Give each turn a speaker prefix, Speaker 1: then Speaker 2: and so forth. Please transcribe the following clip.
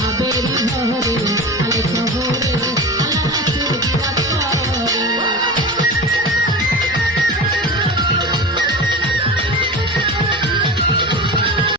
Speaker 1: আবেরি ভরে আলে কবর